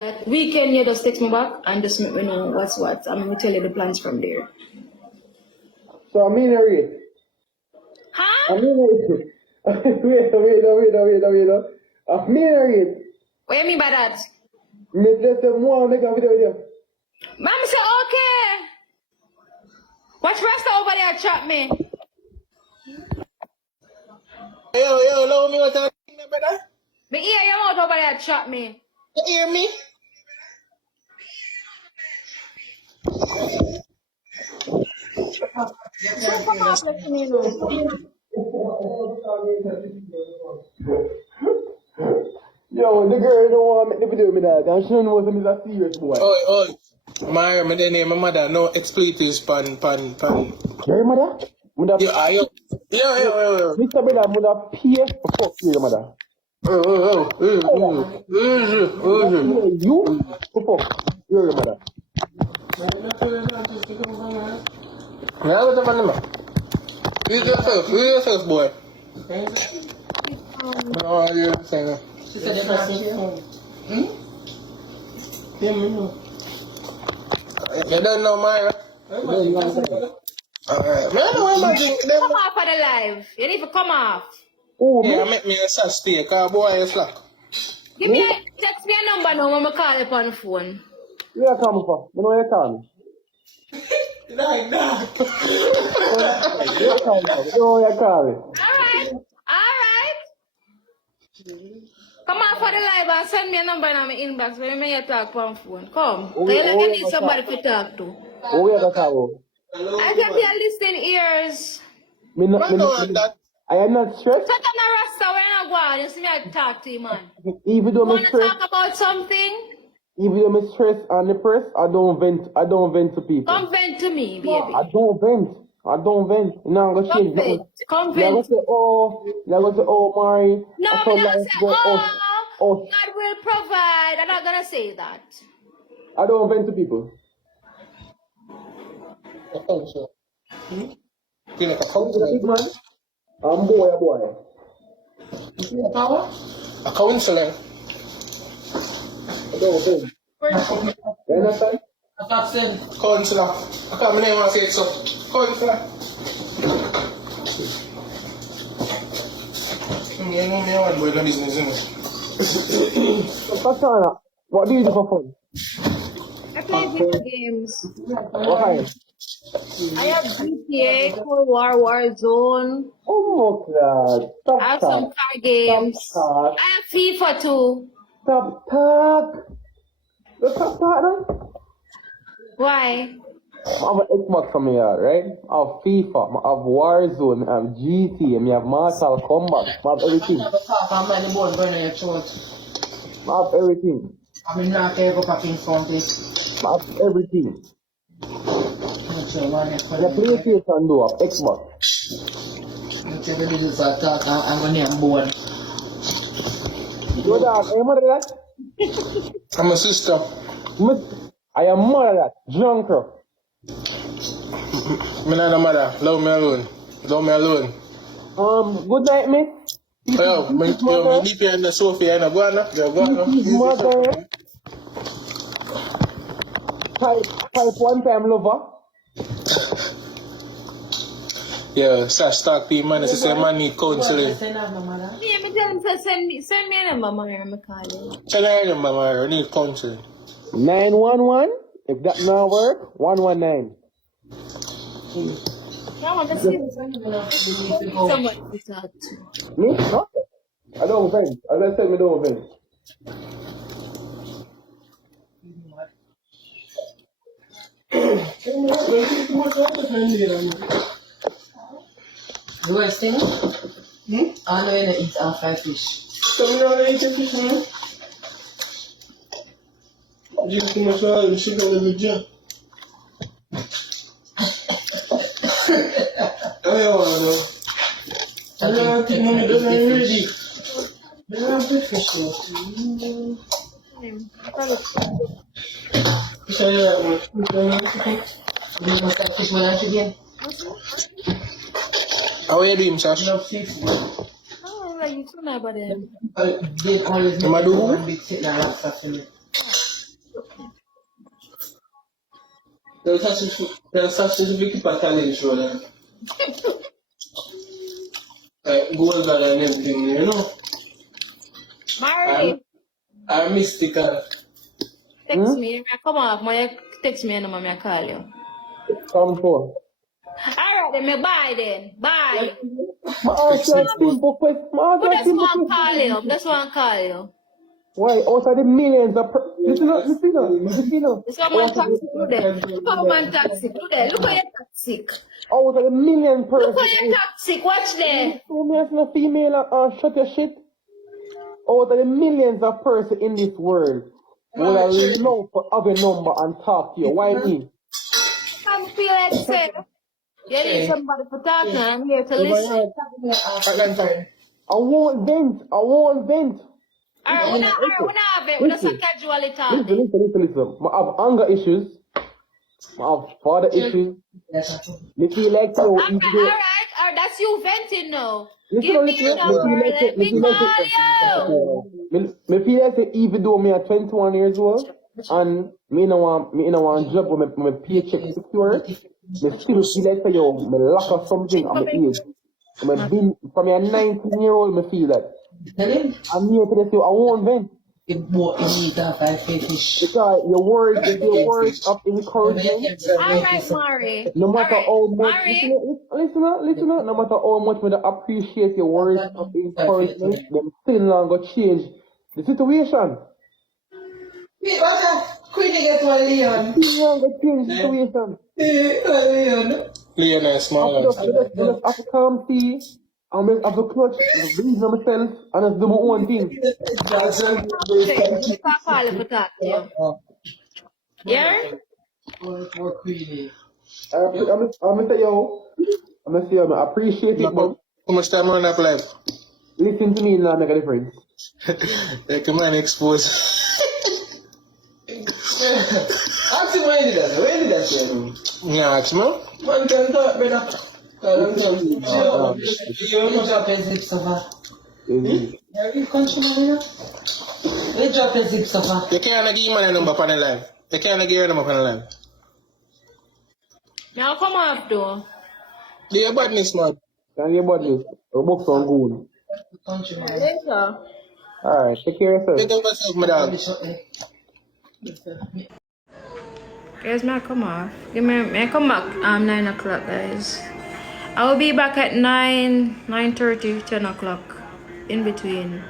That weekend, you just text me back and just let me know what's what. I'm going to tell you the plans from there. So I'm married. Huh? I'm married. wait. I'm married. What do you mean by that? Me just more make a video with you. Mom say, okay. Watch Rasta over there chat me. Yo, love me what I'm saying, brother? Me hear your mouth over there chat me. You hear me? So come off, let me know. Yo, the girl don't want to make the video with me that. And she don't know if I'm a serious boy. Oh. My name, my mother, no expletives, pan. Your mother? Mother. Yo. Mr. Brother, mother pay for fuck your mother. You for fuck your mother. Yeah, what's up, man? Use yourself, boy. Oh, you're saying. She said the person. Yeah, me know. You don't know Myra? You don't know. Alright. Man, I imagine them. Come off of the live. You need to come off. Oh, Yeah, me? make me a sash steak, cause boy, you slack. Give me text me a number now when I call you on the phone. Where you come from? You know where you come? Like that. Where you come from? You know where you come? Alright. Come on for the live and send me a number in my inbox when you talk on phone. Come. Oh, You yeah, need somebody to talk to. Oh, where you come? I can be a listening ears. I am not stressed. Shut up, Rasta, when you go on, you see me I talk to you, man. Even though You want I'm to stressed, talk about something? even though I'm stressed and depressed, I don't vent to people. Come vent to me, baby. I don't vent. You're not gonna change nothing. Come You're gonna vent. say, oh, Mari. No, I I'm felt not like say, oh. God will provide. I'm not gonna say that. I don't vent to people. Feel like a Big man. I'm boy. A counselor. I don't vent. You understand? Counselor. I can't name say it so. Counselor. You know me, I want to do business, isn't Sashana, what do you do for fun? I play video games. What kind? I have GTA, Cold War, Warzone. Oh my God. I have some car games. Stop I have FIFA too. talk. You stop talk now? Why? I have an Xbox from me, right? I have FIFA, I have Warzone, I have GT, and I have Martial Combat. I have everything. I'm like the board burning your throat. I have everything. I mean, not ever fucking front it. I have everything. The PlayStation do have Xbox. I'm going to board. Your dog, are you mother that? I'm a sister. I am mother that. Junker. Me not a mother. Love me alone. Good night, miss. Yo, me deep here in the sofa and go on. Mother. Type one time lover. Yeah, Sash talk to him, man. It's the same man need counseling. Yeah, me tell him to send me a number, I'm call you. Tell her number, man. I need counseling. 911. If that not work, 119. I want to see somebody to talk to. Me? No. I don't vent. As I said, me don't vent. The worst thing? I know you eat half fried fish. So we don't eat fish, man. You too much oil, you sit on the gym. I don't think money doesn't ready. They don't have fish now. You must have fish with lunch again. How are you doing, Sash? Love fish. Oh, like you too know about them. They always Am I make doing? one big sit down like that for me. Pensa se Vicky Patali show them. Gold and everything, you know. Mary, I'm mystical. text me. Come on, my text me and I call you. Come for. Alright then, me bye then. Bye. My ask you a simple question. My ask Who you a just simple want call question. you? Just want call you. Why? Out of the millions of listen up. This one man toxic, look there. Look how man toxic, look there. Look how you're toxic. Out of the million Look person. how you're toxic, watch there. So me asking a female shut your shit. Out of the millions of person in this world, would I love for have a number and talk to you? Why me? I feel like say, you need somebody to talk to. I'm here to listen. I won't vent. Alright, we not have it. We just casually talking. Listen. I have anger issues. I have father issues. Me feel like you. Alright, that's you venting now. Listen, Give me a number, let me call you. Me feel like say even though me are 21 years old and me no want job with my paycheck secure, me still feel like say yo, me lack of something at my age. Me been from a 19-year-old, me feel that. I'm here to say I won't vent. Because your words of encouragement. Alright, Mari. No matter how much, Mari. listen up. No matter how much we appreciate your words of encouragement, them still not gonna change the situation. Quickly get one Leon. Still not gonna change the situation. Leon is small. Just have to calm, see, and just have to clutch, believe in myself, and just do my own thing. Just call you for talk to you. Yeah? I'm gonna say, yo, I appreciate it, but How much time on up live? listen to me and not make a difference. Like a man exposed. Ask him where did that say? Yeah, ask me. Man can talk better. You drop your zips over. You consumer, you drop your zips over. You can't give man a number on the line. You can't give your number on the line. Now come up though. Do your badness, man. Can you about this? The books on good. Later. Alright, take care of Take yourself. care of yourself, my dog. Guys, may I come off? May I come back 9 o'clock, guys. I will be back at 9:30, 10 o'clock. In between.